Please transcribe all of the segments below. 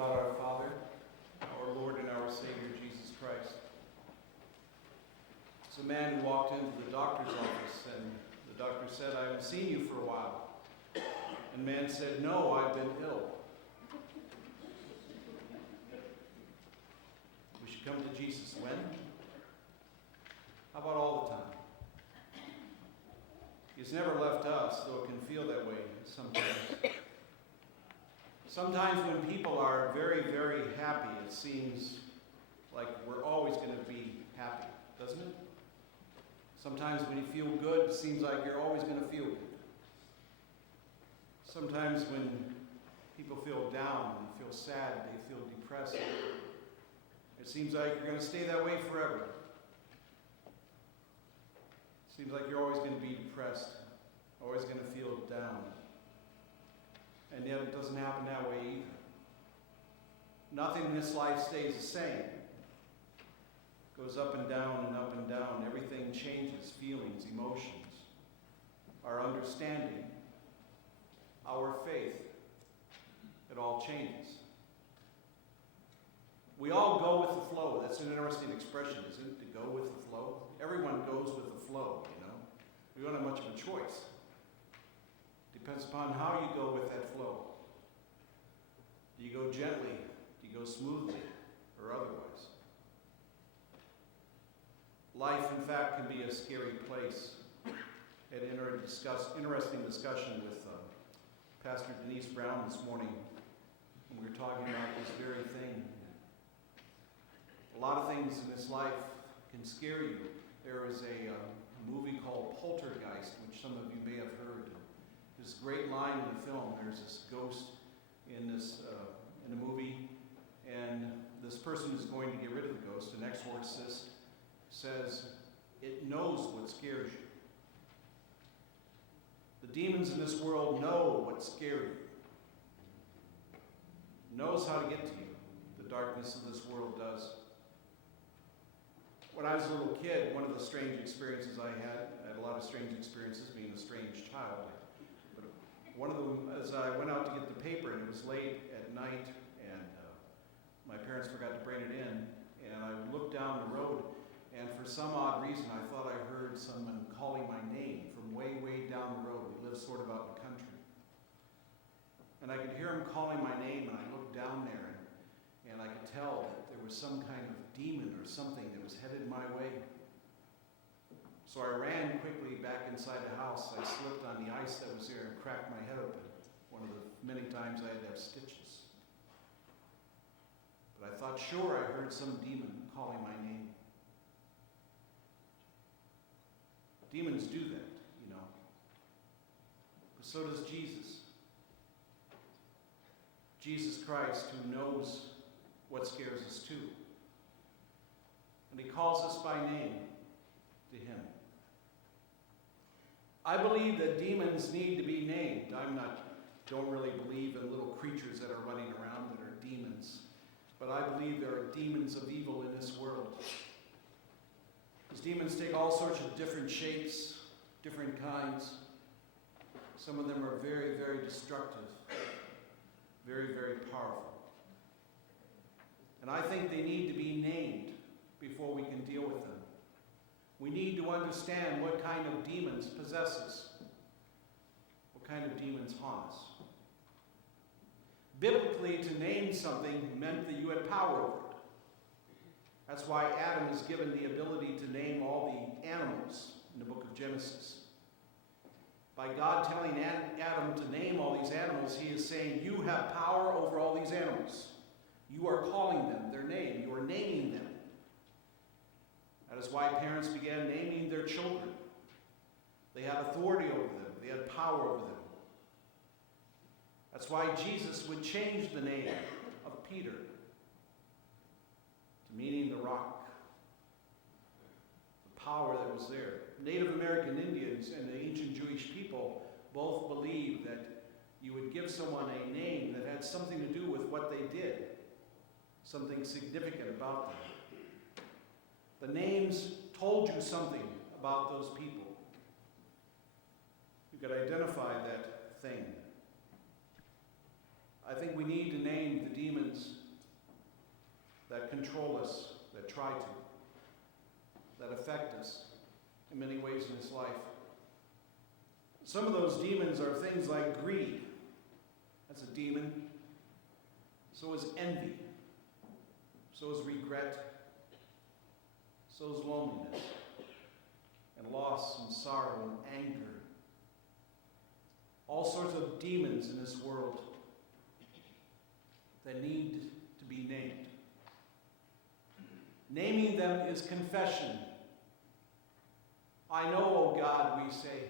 God our Father, our Lord and our Savior, Jesus Christ. It's a man who walked into the doctor's office, and the doctor said, "I haven't seen you for a while." And man said, "No, I've been ill." We should come to Jesus when? How about all the time? He's never left us, though it can feel that way sometimes. Sometimes when people are very, very happy, it seems like we're always going to be happy, doesn't it? Sometimes when you feel good, it seems like you're always going to feel good. Sometimes when people feel down, they feel sad, they feel depressed, it seems like you're going to stay that way forever. It seems like you're always going to be depressed, always going to feel down. And yet it doesn't happen that way either. Nothing in this life stays the same. It goes up and down and up and down. Everything changes, feelings, emotions, our understanding, our faith. It all changes. We all go with the flow. That's an interesting expression, isn't it? To go with the flow. Everyone goes with the flow, you know. We don't have much of a choice. Depends upon how you go with that flow. Do you go gently? Do you go smoothly? Or otherwise? Life, in fact, can be a scary place. I had an interesting discussion with Pastor Denise Brown this morning. And we were talking about this very thing. A lot of things in this life can scare you. There is a movie called Poltergeist, which some of you may have heard. This great line in the film, there's this ghost in the movie, and this person is going to get rid of the ghost. An exorcist says, "It knows what scares you." The demons in this world know what scares you. Knows how to get to you. The darkness of this world does. When I was a little kid, one of the strange experiences I had a lot of strange experiences being a strange child. One of them, as I went out to get the paper, and it was late at night, and my parents forgot to bring it in, and I looked down the road, and for some odd reason, I thought I heard someone calling my name from way, way down the road. We live sort of out in the country. And I could hear him calling my name, and I looked down there, and I could tell that there was some kind of demon or something that was headed my way. So I ran quickly back inside the house. I slipped on the ice that was there and cracked my head open. One of the many times I had to have stitches. But I thought, sure, I heard some demon calling my name. Demons do that, you know. But so does Jesus. Jesus Christ, who knows what scares us too. And he calls us by name to him. I believe that demons need to be named. Don't really believe in little creatures that are running around that are demons. But I believe there are demons of evil in this world. These demons take all sorts of different shapes, different kinds. Some of them are very, very destructive, very, very powerful. And I think they need to be named before we can deal with them. We need to understand what kind of demons possess us, what kind of demons haunt us. Biblically, to name something meant that you had power over it. That's why Adam is given the ability to name all the animals in the book of Genesis. By God telling Adam to name all these animals, he is saying, you have power over all these animals. You are calling them their name. You are naming them. That is why parents began naming their children. They had authority over them. They had power over them. That's why Jesus would change the name of Peter to meaning the rock. The power that was there. Native American Indians and the ancient Jewish people both believed that you would give someone a name that had something to do with what they did. Something significant about them. The names told you something about those people. You could identify that thing. I think we need to name the demons that control us, that try to, that affect us in many ways in this life. Some of those demons are things like greed. That's a demon. So is envy. So is regret. So is loneliness and loss and sorrow and anger. All sorts of demons in this world that need to be named. Naming them is confession. I know, O God, we say,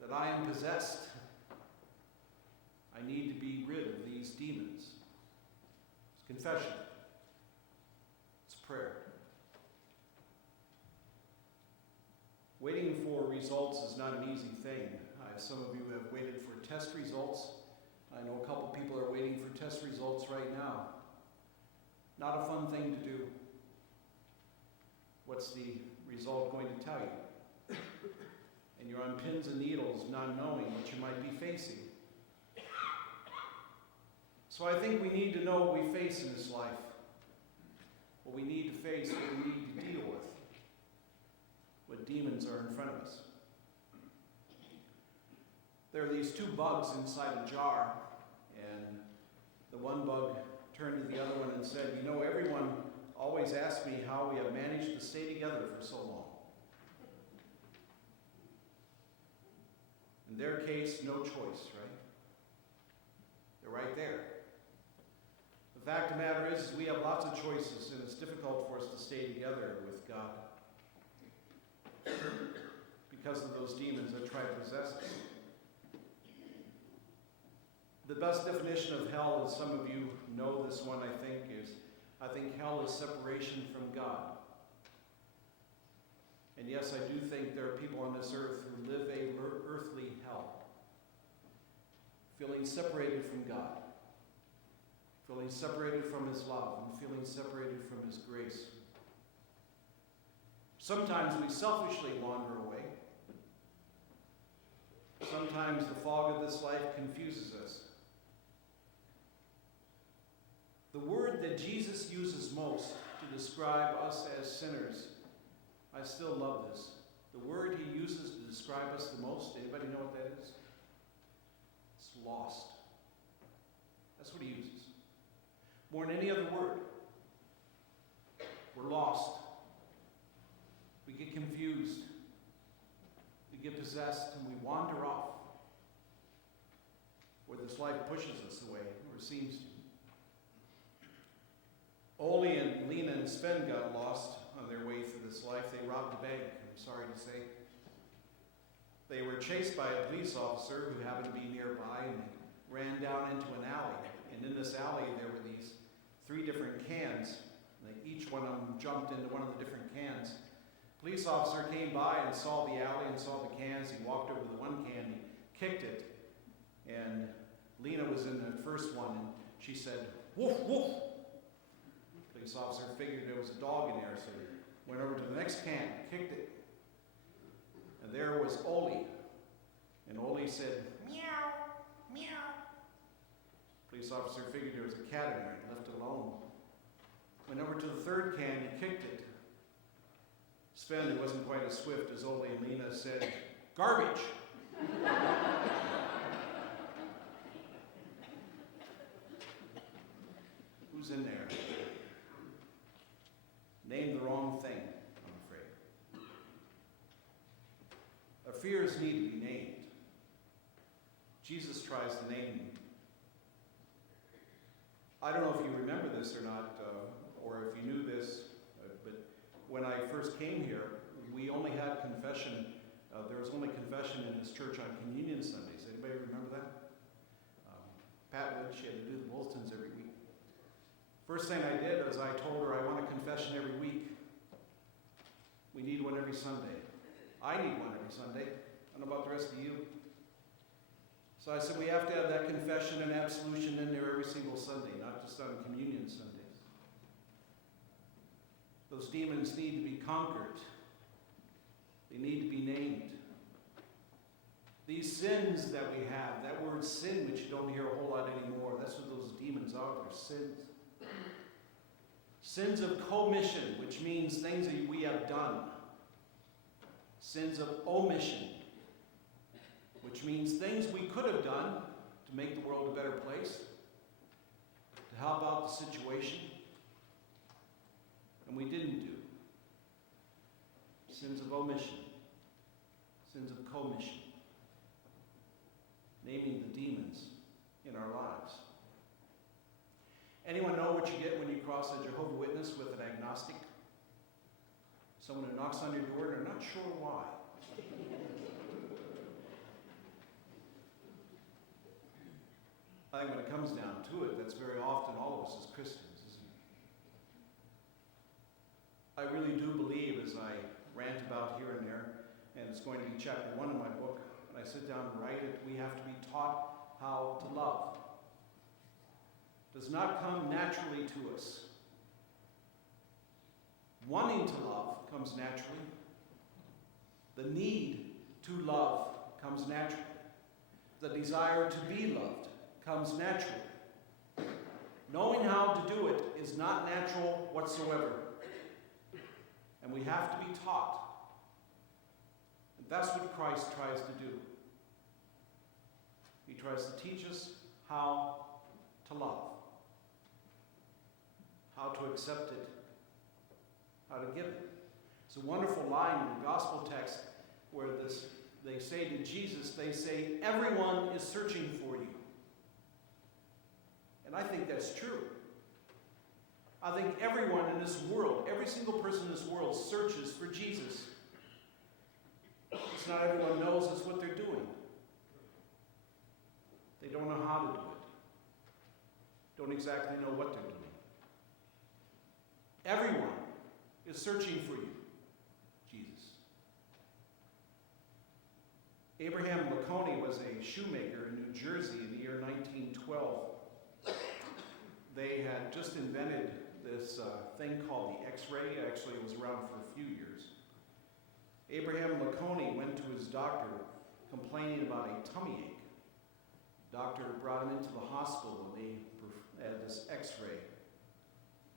that I am possessed. I need to be rid of these demons. It's confession. It's prayer. Waiting for results is not an easy thing. Some of you have waited for test results. I know a couple people are waiting for test results right now. Not a fun thing to do. What's the result going to tell you? And you're on pins and needles, not knowing what you might be facing. So I think we need to know what we face in this life. What we need to face, what we need to deal with. What demons are in front of us. There are these two bugs inside a jar, and the one bug turned to the other one and said, you know, everyone always asks me how we have managed to stay together for so long. In their case, no choice, right? They're right there. The fact of the matter is we have lots of choices, and it's difficult for us to stay together with God because of those demons that try to possess us. The best definition of hell, as some of you know this one, I think hell is separation from God. And yes, I do think there are people on this earth who live a earthly hell, feeling separated from God, feeling separated from His love, and feeling separated from His grace. Sometimes we selfishly wander away. Sometimes the fog of this life confuses us. The word that Jesus uses most to describe us as sinners, I still love this. The word He uses to describe us the most, anybody know what that is? It's lost. That's what He uses. More than any other word. We're lost. We get confused. We get possessed and we wander off where this life pushes us away, or seems to. Ole and Lena and Sven got lost on their way through this life. They robbed a bank, I'm sorry to say. They were chased by a police officer who happened to be nearby, and they ran down into an alley. And in this alley there were these 3 different cans. Each one of them jumped into one of the different cans. Police officer came by and saw the alley and saw the cans. He walked over to the one can, he kicked it, and Lena was in the first one, and she said, "Woof, woof." The police officer figured there was a dog in there, so he went over to the next can, kicked it, and there was Ole. And Ole said, "Meow, meow." Police officer figured there was a cat in there and left it alone. Went over to the third can, he kicked it. Sven, who wasn't quite as swift as Ole and Lena, said, "Garbage." Who's in there? Named the wrong thing, I'm afraid. Our fears need to be named. Jesus tries to name them. I don't know if you remember this or not, or if you knew this, but when I first came here, we only had confession. There was only confession in this church on Communion Sundays. Anybody remember that? Pat Wood, she had to do the bulletins every week. First thing I did was I told her I want a confession every week. We need one every Sunday. I need one every Sunday. I don't know about the rest of you. So I said we have to have that confession and absolution in there every single Sunday, not just on Communion Sundays. Those demons need to be conquered. They need to be named. These sins that we have, that word sin, which you don't hear a whole lot anymore, that's what those demons are. They're sins. Sins of commission, which means things that we have done. Sins of omission, which means things we could have done to make the world a better place, to help out the situation, and we didn't do. Sins of omission, sins of commission, naming the demons in our lives. Anyone know what you get when you cross a Jehovah's Witness with an agnostic? Someone who knocks on your door and they're not sure why. I think when it comes down to it, that's very often all of us as Christians, isn't it? I really do believe, as I rant about here and there, and it's going to be chapter 1 in my book, when I sit down and write it, we have to be taught how to love. It does not come naturally to us. Wanting to love comes naturally. The need to love comes naturally. The desire to be loved comes naturally. Knowing how to do it is not natural whatsoever. And we have to be taught. And that's what Christ tries to do. He tries to teach us how to love, how to accept it, how to give it. It's a wonderful line in the gospel text where they say to Jesus, they say, everyone is searching for you. And I think that's true. I think everyone in this world, every single person in this world searches for Jesus. It's not everyone knows it's what they're doing. They don't know how to do it. Don't exactly know what they're doing. Everyone is searching for you, Jesus. Abraham Laconey was a shoemaker in New Jersey in the year 1912. They had just invented this thing called the X-ray. Actually, it was around for a few years. Abraham Laconey went to his doctor complaining about a tummy ache. The doctor brought him into the hospital and they had this X-ray.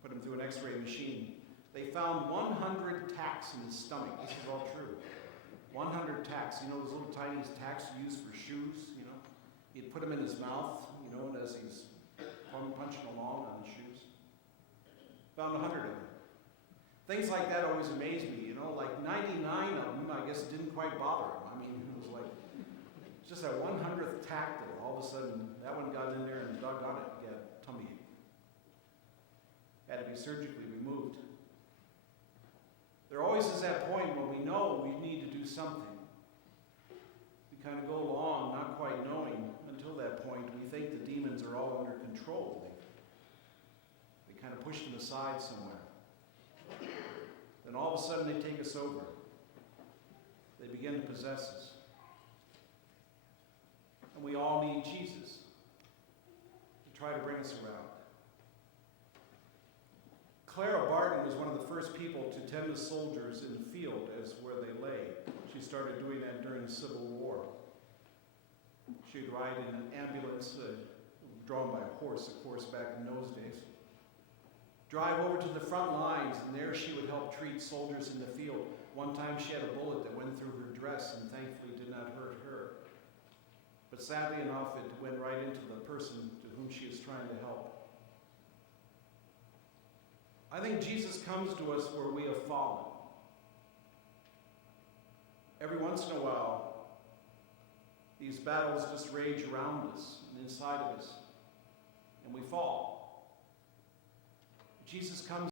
Put him through an X-ray machine. They found 100 tacks in his stomach. This is all true. 100 tacks. You know those little tiny tacks you use for shoes, you know? He'd put them in his mouth, you know, and as he's punching along on the shoes. Found 100 of them. Things like that always amaze me, you know, like 99 of them, I guess, didn't quite bother him. I mean, it was like, just that 100th tack there, all of a sudden, that one got in there and doggone it, he had a tummy ache. Had to be surgically removed. There always is that point when we know we need to do something. We kind of go along, not quite knowing. Until that point, we think the demons are all under control. They kind of push them aside somewhere. Then all of a sudden they take us over. They begin to possess us. And we all need Jesus to try to bring us around. Clara Barton was one of the first people to tend the soldiers in the field as where they lay. She started doing that during the Civil War. She'd ride in an ambulance drawn by a horse, of course, back in those days. Drive over to the front lines, and there she would help treat soldiers in the field. One time she had a bullet that went through her dress and thankfully did not hurt her. But sadly enough, it went right into the person to whom she was trying to help. I think Jesus comes to us where we have fallen. Every once in a while, these battles just rage around us and inside of us, and we fall. Jesus comes